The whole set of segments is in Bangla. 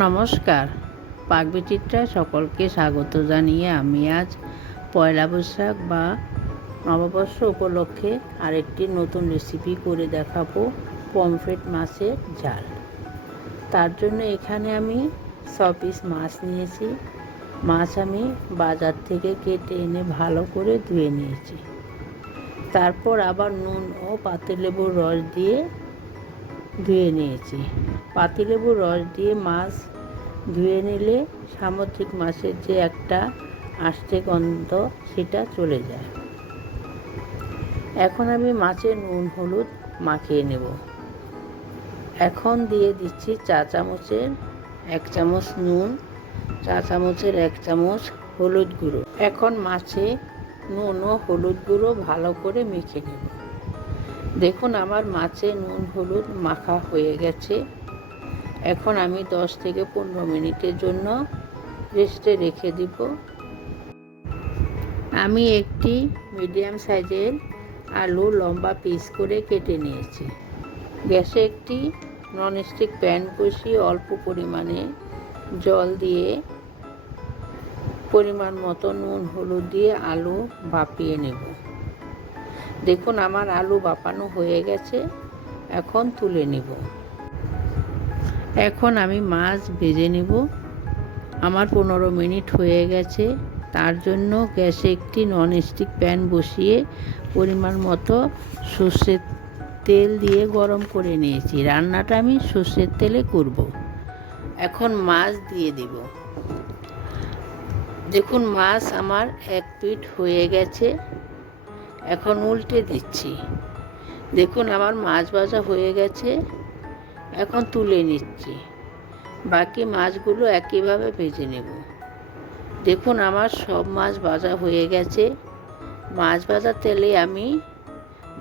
নমস্কার, পাকবিচিত্রায় সকলকে স্বাগত জানিয়ে আমি আজ পয়লা বৈশাখ বা নববর্ষ উপলক্ষে আরেকটি নতুন রেসিপি করে দেখাবো পমফ্রেট মাছের ঝাল। তার জন্য এখানে আমি 6 পিস মাছ নিয়েছি। মাছ আমি বাজার থেকে কেটে এনে ভালো করে ধুয়ে নিয়েছি। তারপর আবার নুন ও পাতিলেবুর রস দিয়ে ধুয়ে নিয়েছি। পাতিলেবুর রস দিয়ে মাছ ধুয়ে নিলে সামুদ্রিক মাছের যে একটা আষ্টে গন্ধ সেটা চলে যায়। এখন আমি মাছের নুন হলুদ মাখিয়ে নেব। এখন দিয়ে দিচ্ছি চা চামচের 1 চামচ নুন, চা চামচের 1 চামচ হলুদ গুঁড়ো। এখন মাছে নুন ও হলুদ গুঁড়ো ভালো করে মেখে নেব। দেখুন আমার মাছে নুন হলুদ মাখা হয়ে গেছে। এখন আমি 10 থেকে 15 মিনিটের জন্য রেস্টে রেখে দিব। আমি একটি মিডিয়াম সাইজের আলু লম্বা পিস করে কেটে নিয়েছি। গ্যাসে একটি ননস্টিক প্যান বসিয়ে অল্প পরিমাণে জল দিয়ে পরিমাণ মতো নুন হলুদ দিয়ে আলু ভাপিয়ে নেব। দেখুন আমার আলু ভাপানো হয়ে গেছে, এখন তুলে নেব। এখন আমি মাছ ভেজে নেব। আমার 15 মিনিট হয়ে গেছে। তার জন্য গ্যাসে একটি ননস্টিক প্যান বসিয়ে পরিমাণ মতো সর্ষের তেল দিয়ে গরম করে নিয়েছি। রান্নাটা আমি সর্ষের তেলে করব। এখন মাছ দিয়ে দিব। দেখুন মাছ আমার 1 পিঠ হয়ে গেছে। এখন উল্টে দিচ্ছি। দেখুন আমার মাছ ভাজা হয়ে গেছে, এখন তুলে নিচ্ছি। বাকি মাছগুলো একইভাবে ভেজে নেব। দেখুন আমার সব মাছ ভাজা হয়ে গেছে। মাছ ভাজা তেলে আমি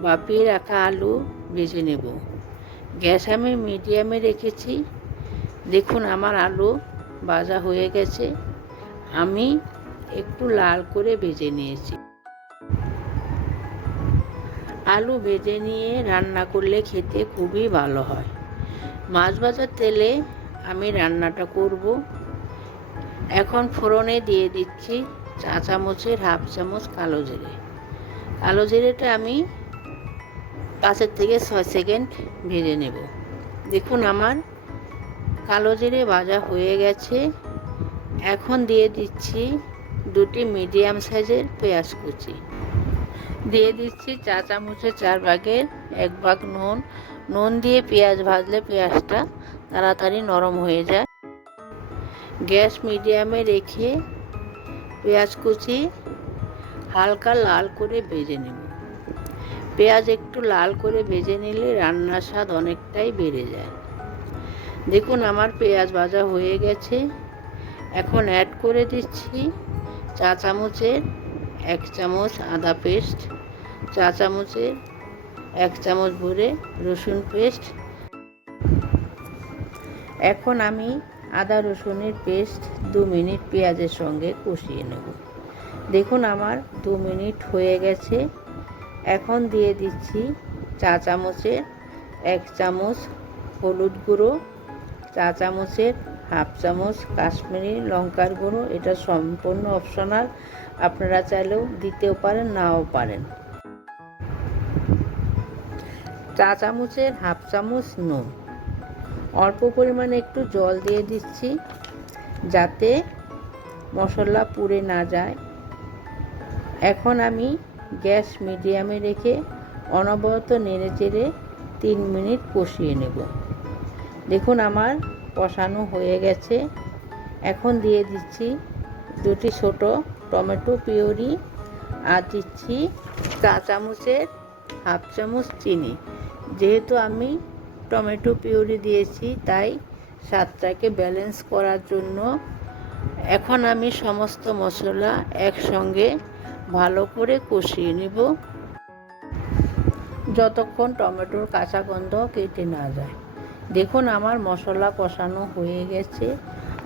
ভাপিয়ে রাখা আলু ভেজে নেব। গ্যাস আমি মিডিয়ামে রেখেছি। দেখুন আমার আলু ভাজা হয়ে গেছে, আমি একটু লাল করে ভেজে নিয়েছি। আলু ভেজে নিয়ে রান্না করলে খেতে খুবই ভালো হয়। মাছ ভাজার তেলে আমি রান্নাটা করব। এখন ফোড়নে দিয়ে দিচ্ছি চা চামচের 1/2 চামচ কালো জিরে। কালো জিরেটা আমি 5 থেকে 6 সেকেন্ড ভেজে নেব। দেখুন আমার কালো জিরে ভাজা হয়ে গেছে। এখন দিয়ে দিচ্ছি 2টি মিডিয়াম সাইজের পেঁয়াজ কুচি। দিয়ে দিচ্ছি চা চামচের 4 ভাগের 1 ভাগ নুন। নুন দিয়ে পেঁয়াজ ভাজলে পেঁয়াজটা তাড়াতাড়ি নরম হয়ে যায়। গ্যাস মিডিয়ামে রেখে পেঁয়াজ কুচি হালকা লাল করে ভেজে নেব। পেঁয়াজ একটু লাল করে ভেজে নিলে রান্নার স্বাদ অনেকটাই বেড়ে যায়। দেখুন আমার পেঁয়াজ ভাজা হয়ে গেছে। এখন অ্যাড করে দিচ্ছি চা চামচের 1 চামচ আদা পেস্ট, চা চামচের 1 চামচ ভরে রসুন পেস্ট। এখন আমি আদা রসুনের পেস্ট 2 মিনিট পেঁয়াজের সঙ্গে কষিয়ে নেব। দেখুন আমার 2 মিনিট হয়ে গেছে। এখন দিয়ে দিচ্ছি চা চামচের 1 চামচ হলুদ গুঁড়ো, চা চামচের 1/2 চামচ কাশ্মীরি লঙ্কার গুঁড়ো। এটা সম্পূর্ণ অপশনাল, আপনারা চাইলেও দিতেও পারেন নাও পারেন। চা চামচের 1/2 চামচ নুন। অল্প পরিমাণে একটু জল দিয়ে দিচ্ছি যাতে মশলা পুড়ে না যায়। এখন আমি গ্যাস মিডিয়ামে রেখে অনবরত নেড়ে চেড়ে 3 মিনিট কষিয়ে নেব। দেখুন আমার কষানো হয়ে গেছে। এখন দিয়ে দিচ্ছি 2টি ছোট টমেটো পিউরি আর দিচ্ছি চা চামচের 1/2 চামচ চিনি। যেহেতু আমি টমেটো পিউরি দিয়েছি তাই স্বাদটাকে ব্যালেন্স করার জন্য এখন আমি সমস্ত মশলা একসঙ্গে ভালো করে কষিয়ে নেব যতক্ষণ টমেটোর কাঁচা গন্ধ কেটে না যায়। দেখুন আমার মশলা কষানো হয়ে গেছে।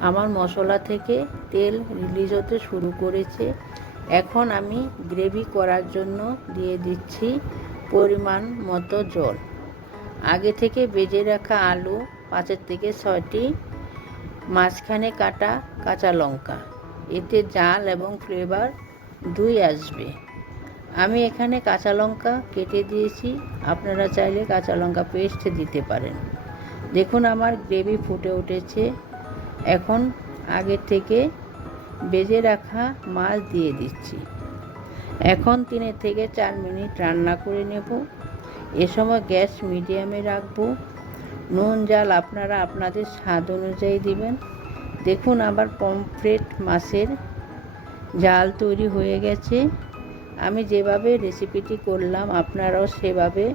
আমার মশলা থেকে তেল রিলিজ হতে শুরু করেছে। এখন আমি গ্রেভি করার জন্য দিয়ে দিচ্ছি পরিমাণ মতো জল। আগে থেকে ভেজে রাখা আলু 5 থেকে 6টি মাঝখানে কাটা কাঁচা লঙ্কা, এতে ঝাল এবং ফ্লেভার দুই আসবে। আমি এখানে কাঁচা লঙ্কা কেটে দিয়েছি, আপনারা চাইলে কাঁচা লঙ্কা পেস্ট দিতে পারেন। দেখুন আমার গ্রেভি ফুটে উঠেছে। এখন আগে থেকে ভেজে রাখা মাছ দিয়ে দিচ্ছি। এখন 3 থেকে 4 মিনিট রান্না করে নেব। এ সময় গ্যাস মিডিয়ামে রাখবো। নুন ঝাল আপনারা আপনাদের স্বাদ অনুযায়ী দিবেন। দেখুন আমার পমফ্রেট মাছের ঝাল তৈরি হয়ে গেছে। আমি যেভাবে রেসিপিটি করলাম আপনারাও সেভাবে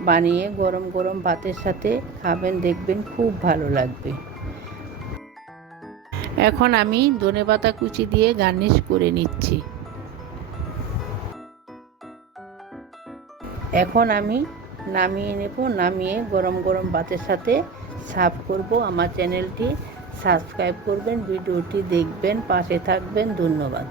বানিয়ে গরম গরম ভাতের সাথে খাবেন, দেখবেন খুব ভালো লাগবে। এখন আমি ধনেপাতা কুচি দিয়ে গার্নিশ করে নিচ্ছি। এখন আমি নামিয়ে নেব, নামিয়ে গরম গরম ভাতের সাথে সার্ভ করব। আমার চ্যানেলটি সাবস্ক্রাইব করবেন, ভিডিওটি দেখবেন, পাশে থাকবেন। ধন্যবাদ।